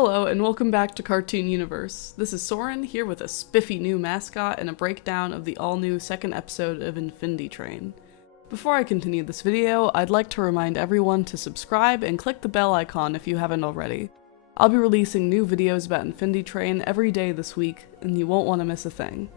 Hello, and welcome back to Cartoon Universe. This is Soren, here with a spiffy new mascot and a breakdown of the all-new second episode of Infinity Train. Before I continue this video, I'd like to remind everyone to subscribe and click the bell icon if you haven't already. I'll be releasing new videos about Infinity Train every day this week, and you won't want to miss a thing.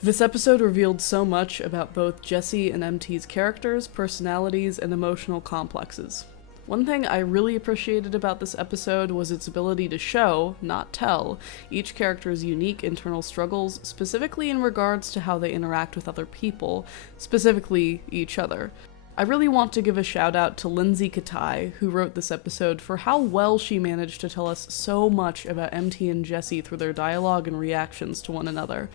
This episode revealed so much about both Jessie and MT's characters, personalities, and emotional complexes. One thing I really appreciated about this episode was its ability to show, not tell, each character's unique internal struggles, specifically in regards to how they interact with other people, specifically each other. I really want to give a shout out to Lindsay Katai, who wrote this episode, for how well she managed to tell us so much about MT and Jessie through their dialogue and reactions to one another.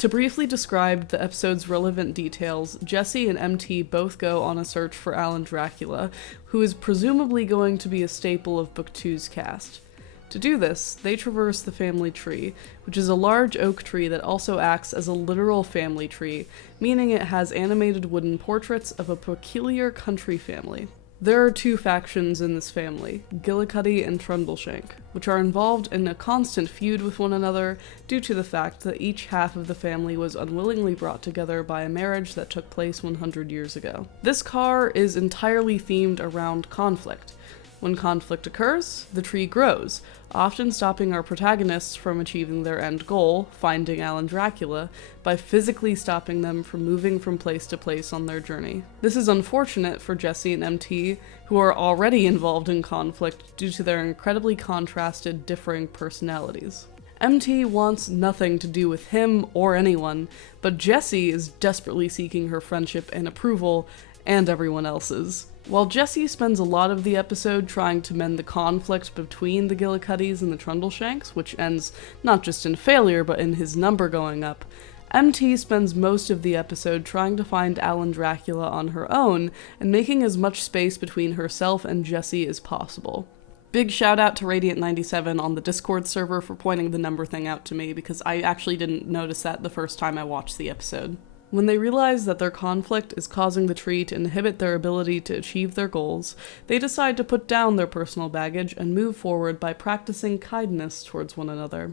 To briefly describe the episode's relevant details, Jessie and MT both go on a search for Alan Dracula, who is presumably going to be a staple of Book 2's cast. To do this, they traverse the family tree, which is a large oak tree that also acts as a literal family tree, meaning it has animated wooden portraits of a peculiar country family. There are two factions in this family, Gillicuddy and Trundleshank, which are involved in a constant feud with one another due to the fact that each half of the family was unwillingly brought together by a marriage that took place 100 years ago. This car is entirely themed around conflict. When conflict occurs, the tree grows, often stopping our protagonists from achieving their end goal, finding Alan Dracula, by physically stopping them from moving from place to place on their journey. This is unfortunate for Jessie and MT, who are already involved in conflict due to their incredibly contrasted, differing personalities. MT wants nothing to do with him or anyone, but Jessie is desperately seeking her friendship and approval, and everyone else's. While Jessie spends a lot of the episode trying to mend the conflict between the Gillicuddys and the Trundleshanks, which ends not just in failure but in his number going up, MT spends most of the episode trying to find Alan Dracula on her own and making as much space between herself and Jessie as possible. Big shout out to Radiant97 on the Discord server for pointing the number thing out to me, because I actually didn't notice that the first time I watched the episode. When they realize that their conflict is causing the tree to inhibit their ability to achieve their goals, they decide to put down their personal baggage and move forward by practicing kindness towards one another.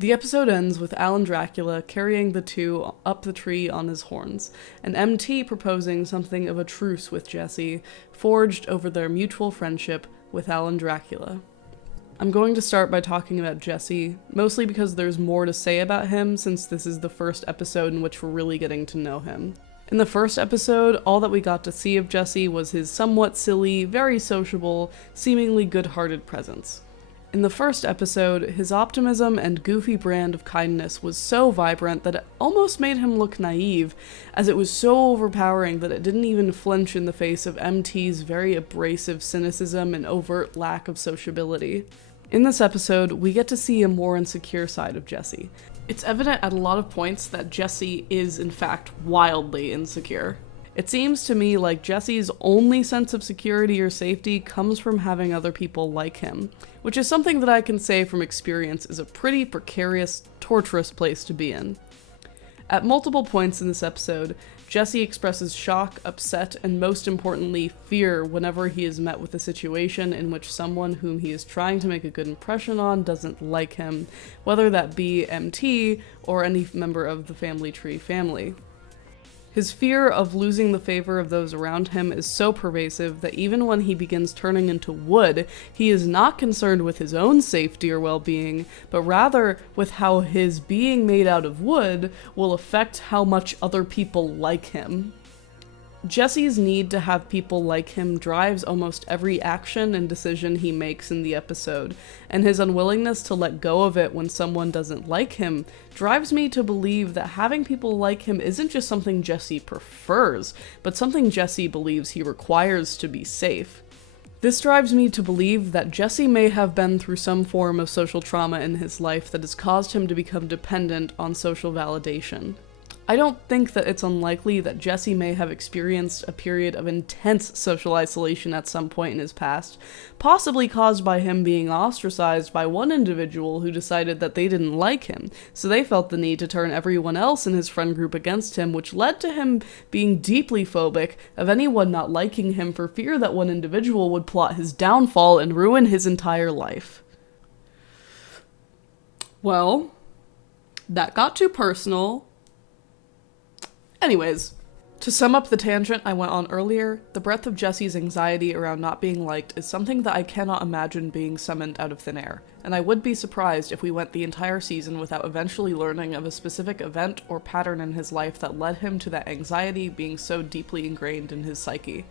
The episode ends with Alan Dracula carrying the two up the tree on his horns, and MT proposing something of a truce with Jessie, forged over their mutual friendship with Alan Dracula. I'm going to start by talking about Jessie, mostly because there's more to say about him since this is the first episode in which we're really getting to know him. In the first episode, all that we got to see of Jessie was his somewhat silly, very sociable, seemingly good-hearted presence. In the first episode, his optimism and goofy brand of kindness was so vibrant that it almost made him look naive, as it was so overpowering that it didn't even flinch in the face of MT's very abrasive cynicism and overt lack of sociability. In this episode, we get to see a more insecure side of Jessie. It's evident at a lot of points that Jessie is, in fact, wildly insecure. It seems to me like Jessie's only sense of security or safety comes from having other people like him, which is something that I can say from experience is a pretty precarious, torturous place to be in. At multiple points in this episode, Jessie expresses shock, upset, and most importantly, fear whenever he is met with a situation in which someone whom he is trying to make a good impression on doesn't like him, whether that be MT or any member of the family tree family. His fear of losing the favor of those around him is so pervasive that even when he begins turning into wood, he is not concerned with his own safety or well-being, but rather with how his being made out of wood will affect how much other people like him. Jessie's need to have people like him drives almost every action and decision he makes in the episode, and his unwillingness to let go of it when someone doesn't like him drives me to believe that having people like him isn't just something Jessie prefers, but something Jessie believes he requires to be safe. This drives me to believe that Jessie may have been through some form of social trauma in his life that has caused him to become dependent on social validation. I don't think that it's unlikely that Jessie may have experienced a period of intense social isolation at some point in his past, possibly caused by him being ostracized by one individual who decided that they didn't like him, so they felt the need to turn everyone else in his friend group against him, which led to him being deeply phobic of anyone not liking him for fear that one individual would plot his downfall and ruin his entire life. Well, that got too personal. Anyways, to sum up the tangent I went on earlier, the breadth of Jesse's anxiety around not being liked is something that I cannot imagine being summoned out of thin air, and I would be surprised if we went the entire season without eventually learning of a specific event or pattern in his life that led him to that anxiety being so deeply ingrained in his psyche.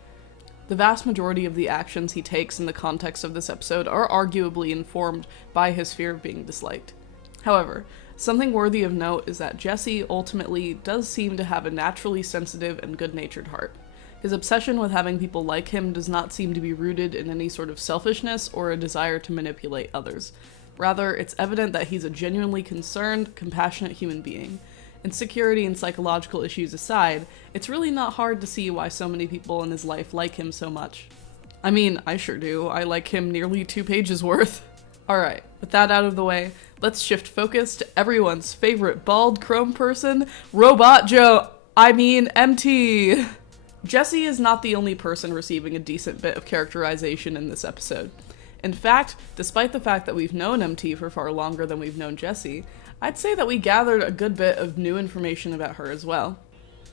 The vast majority of the actions he takes in the context of this episode are arguably informed by his fear of being disliked. However, something worthy of note is that Jesse ultimately does seem to have a naturally sensitive and good-natured heart. His obsession with having people like him does not seem to be rooted in any sort of selfishness or a desire to manipulate others. Rather, it's evident that he's a genuinely concerned, compassionate human being. Insecurity and psychological issues aside, it's really not hard to see why so many people in his life like him so much. I mean, I sure do. I like him nearly 2 pages worth. Alright, with that out of the way, let's shift focus to everyone's favorite bald chrome person, Robot Joe, MT. Jesse is not the only person receiving a decent bit of characterization in this episode. In fact, despite the fact that we've known MT for far longer than we've known Jesse, I'd say that we gathered a good bit of new information about her as well.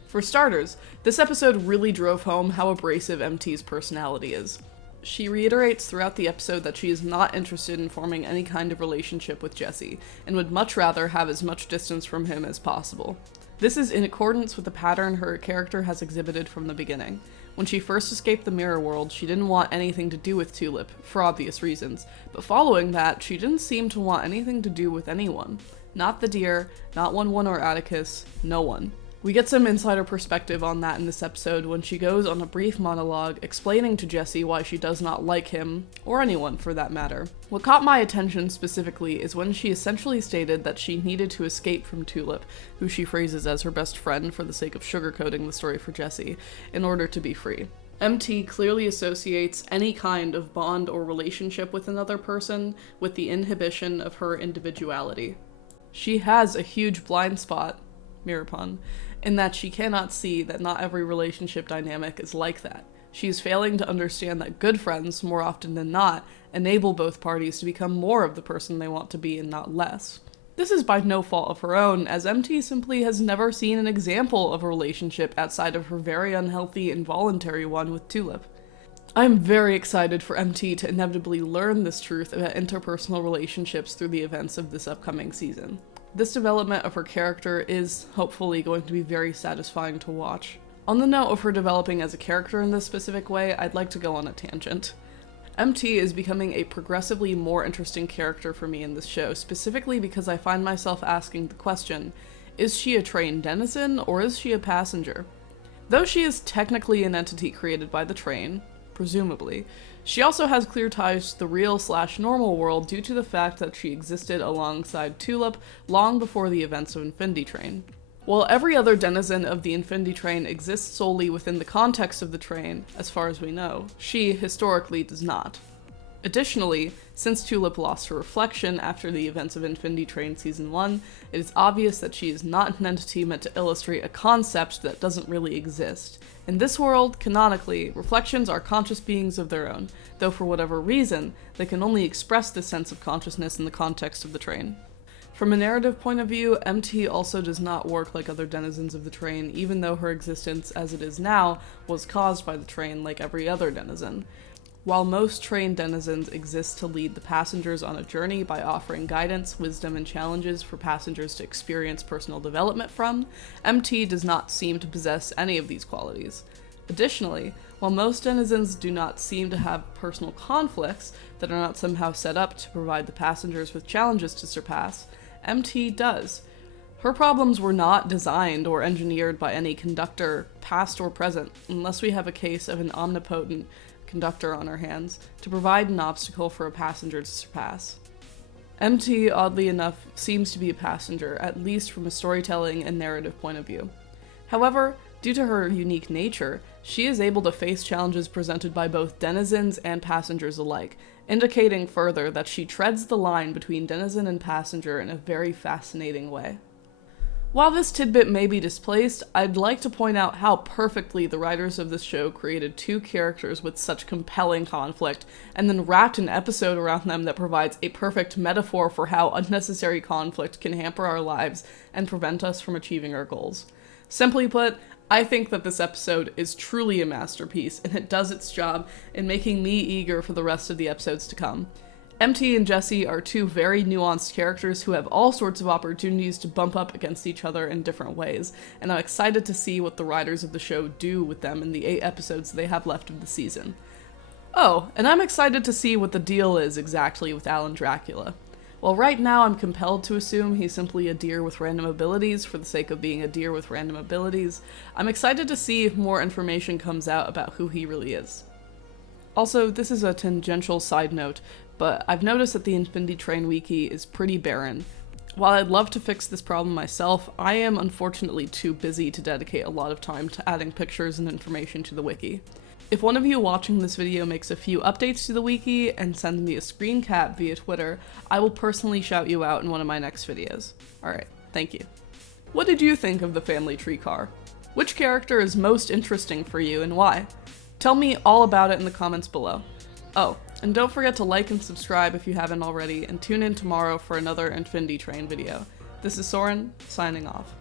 For starters, this episode really drove home how abrasive MT's personality is. She reiterates throughout the episode that she is not interested in forming any kind of relationship with Jesse, and would much rather have as much distance from him as possible. This is in accordance with the pattern her character has exhibited from the beginning. When she first escaped the mirror world, she didn't want anything to do with Tulip, for obvious reasons, but following that, she didn't seem to want anything to do with anyone. Not the deer, not 1-1 or Atticus, no one. We get some insider perspective on that in this episode when she goes on a brief monologue explaining to Jesse why she does not like him, or anyone for that matter. What caught my attention specifically is when she essentially stated that she needed to escape from Tulip, who she phrases as her best friend for the sake of sugarcoating the story for Jesse, in order to be free. MT clearly associates any kind of bond or relationship with another person with the inhibition of her individuality. She has a huge blind spot, mirror pun, in that she cannot see that not every relationship dynamic is like that. She is failing to understand that good friends, more often than not, enable both parties to become more of the person they want to be and not less. This is by no fault of her own, as MT simply has never seen an example of a relationship outside of her very unhealthy, involuntary one with Tulip. I am very excited for MT to inevitably learn this truth about interpersonal relationships through the events of this upcoming season. This development of her character is, hopefully, going to be very satisfying to watch. On the note of her developing as a character in this specific way, I'd like to go on a tangent. MT is becoming a progressively more interesting character for me in this show, specifically because I find myself asking the question, is she a train denizen or is she a passenger? Though she is technically an entity created by the train, presumably, she also has clear ties to the real/normal world due to the fact that she existed alongside Tulip long before the events of Infinity Train. While every other denizen of the Infinity Train exists solely within the context of the train, as far as we know, she historically does not. Additionally, since Tulip lost her reflection after the events of Infinity Train Season 1, it is obvious that she is not an entity meant to illustrate a concept that doesn't really exist. In this world, canonically, reflections are conscious beings of their own, though for whatever reason, they can only express this sense of consciousness in the context of the train. From a narrative point of view, MT also does not work like other denizens of the train, even though her existence as it is now was caused by the train like every other denizen. While most train denizens exist to lead the passengers on a journey by offering guidance, wisdom, and challenges for passengers to experience personal development from, MT does not seem to possess any of these qualities. Additionally, while most denizens do not seem to have personal conflicts that are not somehow set up to provide the passengers with challenges to surpass, MT does. Her problems were not designed or engineered by any conductor, past or present, unless we have a case of an omnipotent conductor on our hands, to provide an obstacle for a passenger to surpass. MT, oddly enough, seems to be a passenger, at least from a storytelling and narrative point of view. However, due to her unique nature, she is able to face challenges presented by both denizens and passengers alike, indicating further that she treads the line between denizen and passenger in a very fascinating way. While this tidbit may be displaced, I'd like to point out how perfectly the writers of this show created two characters with such compelling conflict, and then wrapped an episode around them that provides a perfect metaphor for how unnecessary conflict can hamper our lives and prevent us from achieving our goals. Simply put, I think that this episode is truly a masterpiece, and it does its job in making me eager for the rest of the episodes to come. MT and Jesse are two very nuanced characters who have all sorts of opportunities to bump up against each other in different ways, and I'm excited to see what the writers of the show do with them in the 8 episodes they have left of the season. Oh, and I'm excited to see what the deal is exactly with Alan Dracula. While right now I'm compelled to assume he's simply a deer with random abilities for the sake of being a deer with random abilities, I'm excited to see if more information comes out about who he really is. Also, this is a tangential side note, but I've noticed that the Infinity Train wiki is pretty barren. While I'd love to fix this problem myself, I am unfortunately too busy to dedicate a lot of time to adding pictures and information to the wiki. If one of you watching this video makes a few updates to the wiki and sends me a screen cap via Twitter, I will personally shout you out in one of my next videos. Alright, thank you. What did you think of the family tree car? Which character is most interesting for you and why? Tell me all about it in the comments below. Oh, and don't forget to like and subscribe if you haven't already, and tune in tomorrow for another Infinity Train video. This is Soren, signing off.